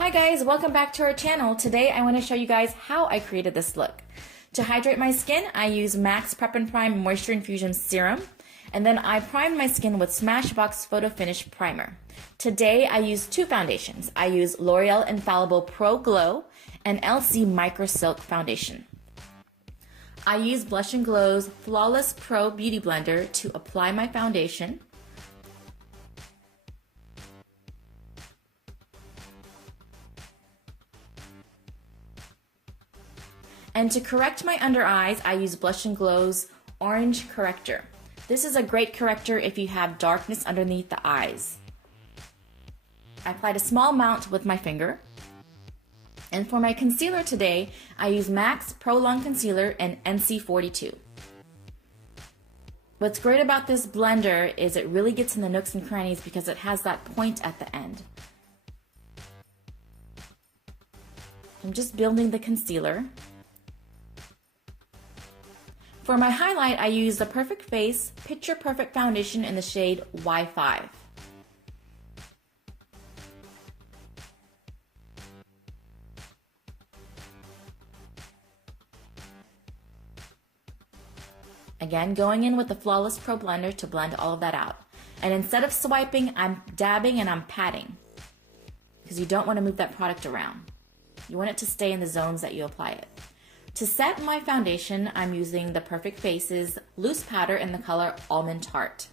Hi guys, welcome back to our channel. Today I want to show you guys how I created this look. To hydrate my skin, I use MAC's Prep and Prime Moisture Infusion Serum, and then I primed my skin with Smashbox Photo Finish Primer. Today I use two foundations. I use L'Oreal Infallible Pro Glow and Elcie Micro Silk Foundation. I use Blush and Glow's Flawless Pro Beauty Blender to apply my foundation. And to correct my under eyes, I use Blush and Glow's Orange Corrector. This is a great corrector if you have darkness underneath the eyes. I applied a small amount with my finger. And for my concealer today, I use MAC's Prolong Concealer in NC42. What's great about this blender is it really gets in the nooks and crannies because it has that point at the end. I'm just building the concealer. For my highlight, I use the Perfect Face Picture Perfect Foundation in the shade Y5. Again, going in with the Flawless Pro Blender to blend all of that out. And instead of swiping, I'm dabbing and I'm patting, because you don't want to move that product around. You want it to stay in the zones that you apply it. To set my foundation, I'm using the Perfect Face's loose powder in the color Almond Tarte.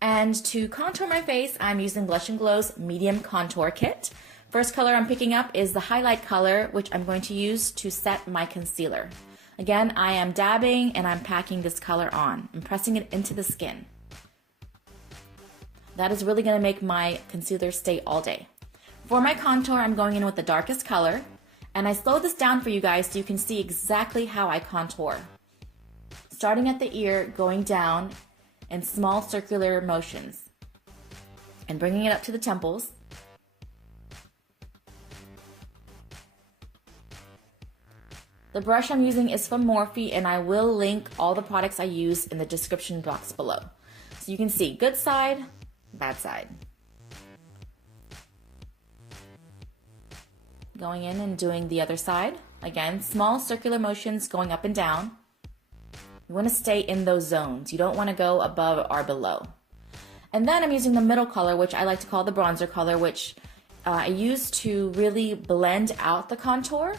And to contour my face, I'm using Blush and Glow's Medium Contour Kit. First color I'm picking up is the highlight color, which I'm going to use to set my concealer. Again, I am dabbing and I'm packing this color on. I'm pressing it into the skin. That is really going to make my concealer stay all day. For my contour, I'm going in with the darkest color, and I slowed this down for you guys so you can see exactly how I contour. Starting at the ear, going down in small circular motions, and bringing it up to the temples. The brush I'm using is from Morphe, and I will link all the products I use in the description box below. So you can see good side, bad side. Going in and doing the other side. Again, small circular motions going up and down. You want to stay in those zones. You don't want to go above or below. And then I'm using the middle color, which I like to call the bronzer color, which I use to really blend out the contour,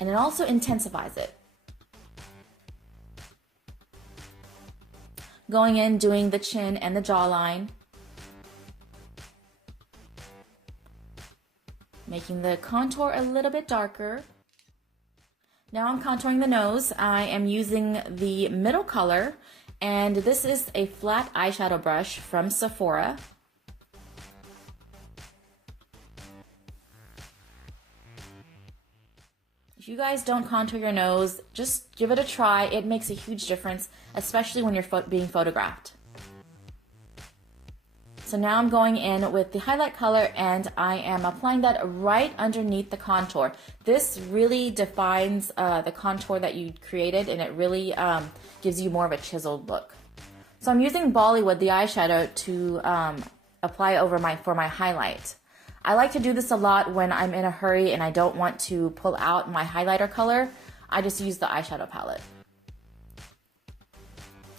and it also intensifies it. Going in, doing the chin and the jawline. Making the contour a little bit darker. Now I'm contouring the nose. I am using the middle color, and this is a flat eyeshadow brush from Sephora. If you guys don't contour your nose, just give it a try. It makes a huge difference, especially when you're being photographed. So now I'm going in with the highlight color, and I am applying that right underneath the contour. This really defines the contour that you created, and it really gives you more of a chiseled look. So I'm using Bollywood, the eyeshadow, to apply over for my highlight. I like to do this a lot when I'm in a hurry and I don't want to pull out my highlighter color. I just use the eyeshadow palette.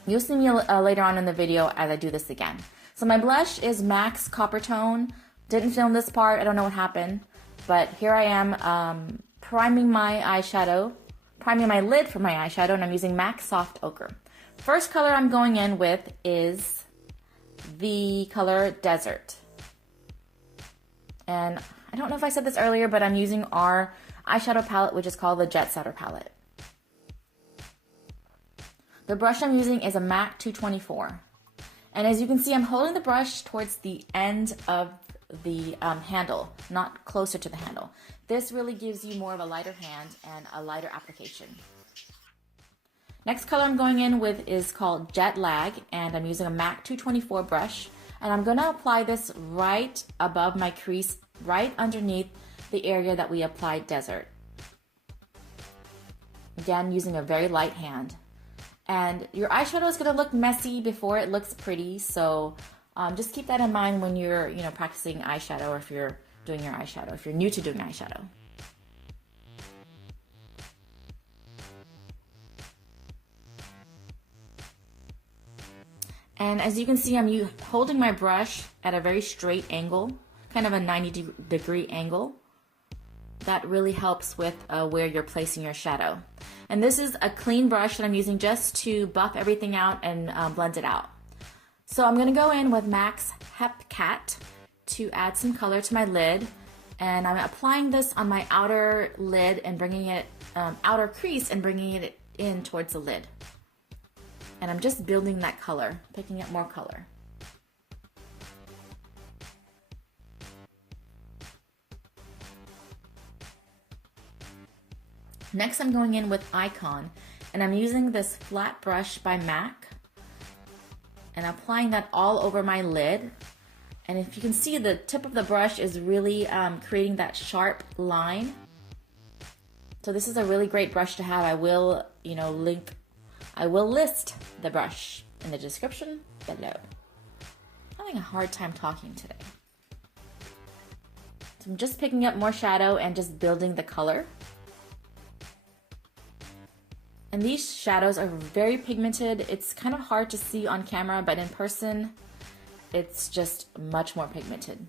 You'll see me later on in the video as I do this again. So my blush is MAC's Copper Tone. Didn't film this part, I don't know what happened. But here I am priming my eyeshadow, priming my lid for my eyeshadow, and I'm using MAC's Soft Ochre. First color I'm going in with is the color Desert. And I don't know if I said this earlier, but I'm using our eyeshadow palette, which is called the Jetsetter palette. The brush I'm using is a MAC 224. And as you can see, I'm holding the brush towards the end of the handle, not closer to the handle. This really gives you more of a lighter hand and a lighter application. Next color I'm going in with is called Jet Lag, and I'm using a MAC 224 brush. And I'm going to apply this right above my crease, right underneath the area that we applied Desert. Again, using a very light hand. And your eyeshadow is going to look messy before it looks pretty, so just keep that in mind when you're, practicing eyeshadow, or if you're doing your eyeshadow, if you're new to doing eyeshadow. And as you can see, I'm holding my brush at a very straight angle, kind of a 90-degree angle. That really helps with where you're placing your shadow. And this is a clean brush that I'm using just to buff everything out and blend it out. So I'm going to go in with MAC's Hepcat to add some color to my lid. And I'm applying this on my outer lid and bringing it, outer crease, and bringing it in towards the lid. And I'm just building that color, picking up more color. Next, I'm going in with Icon, and I'm using this flat brush by MAC and applying that all over my lid. And if you can see, the tip of the brush is really creating that sharp line. So this is a really great brush to have. I will, I will list the brush in the description below. I'm having a hard time talking today. So I'm just picking up more shadow and just building the color. And these shadows are very pigmented. It's kind of hard to see on camera, but in person, it's just much more pigmented.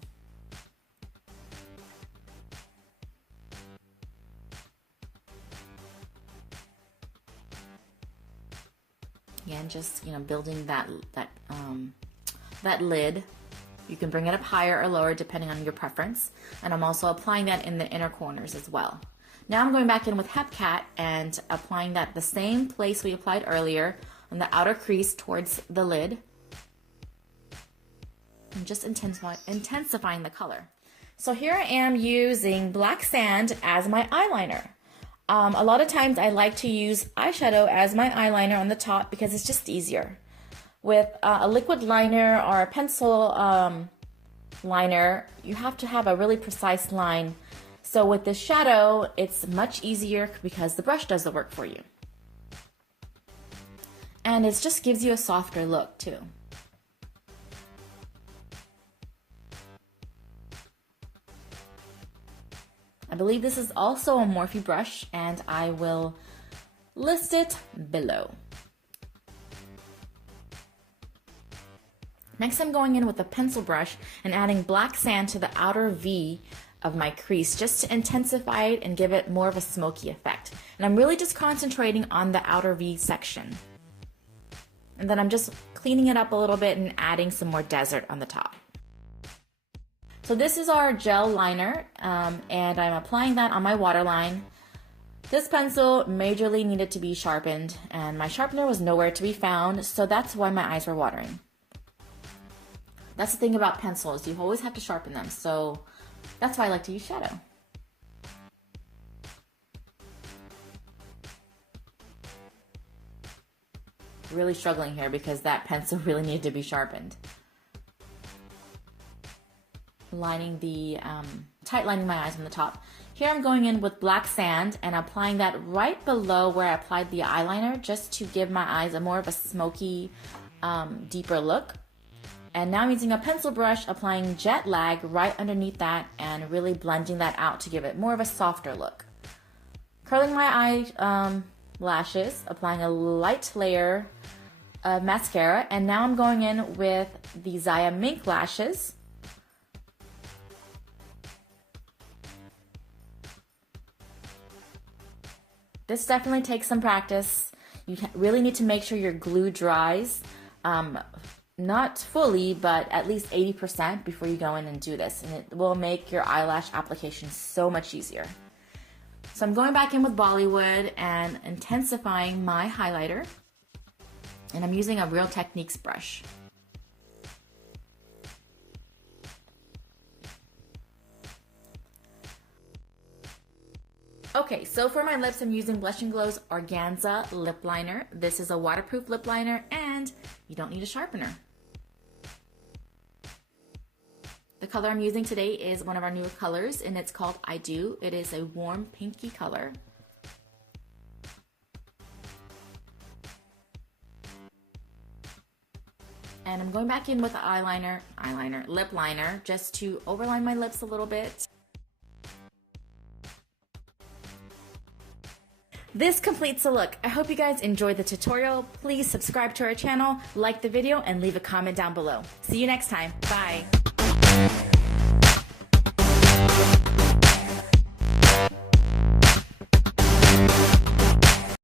Again, just building that lid. You can bring it up higher or lower depending on your preference. And I'm also applying that in the inner corners as well. Now I'm going back in with Hepcat and applying that the same place we applied earlier on the outer crease towards the lid. And just intensifying the color. So here I am using black sand as my eyeliner. A lot of times I like to use eyeshadow as my eyeliner on the top because it's just easier. With a liquid liner or a pencil liner, you have to have a really precise line. So with this shadow, it's much easier because the brush does the work for you. And it just gives you a softer look too. I believe this is also a Morphe brush, and I will list it below. Next, I'm going in with a pencil brush and adding black sand to the outer V of my crease just to intensify it and give it more of a smoky effect. And I'm really just concentrating on the outer V section. And then I'm just cleaning it up a little bit and adding some more desert on the top. So this is our gel liner, and I'm applying that on my waterline. This pencil majorly needed to be sharpened, and my sharpener was nowhere to be found, so that's why my eyes were watering. That's the thing about pencils, you always have to sharpen them, so that's why I like to use shadow. Really struggling here because that pencil really needed to be sharpened. Tightlining my eyes on the top. Here I'm going in with black sand and applying that right below where I applied the eyeliner just to give my eyes a more of a smoky, deeper look. And now I'm using a pencil brush, applying Jet Lag right underneath that and really blending that out to give it more of a softer look. Curling my lashes, applying a light layer of mascara, and now I'm going in with the Zaiya Mink Lashes. This definitely takes some practice. You really need to make sure your glue dries, not fully, but at least 80% before you go in and do this. And it will make your eyelash application so much easier. So I'm going back in with Bollywood and intensifying my highlighter. And I'm using a Real Techniques brush. Okay, so for my lips, I'm using BLUSHANGLOW's Organza lip liner. This is a waterproof lip liner, and you don't need a sharpener. The color I'm using today is one of our newer colors, and it's called I Do. It is a warm pinky color. And I'm going back in with the lip liner, just to overline my lips a little bit. This completes the look. I hope you guys enjoyed the tutorial. Please subscribe to our channel, like the video, and leave a comment down below. See you next time. Bye.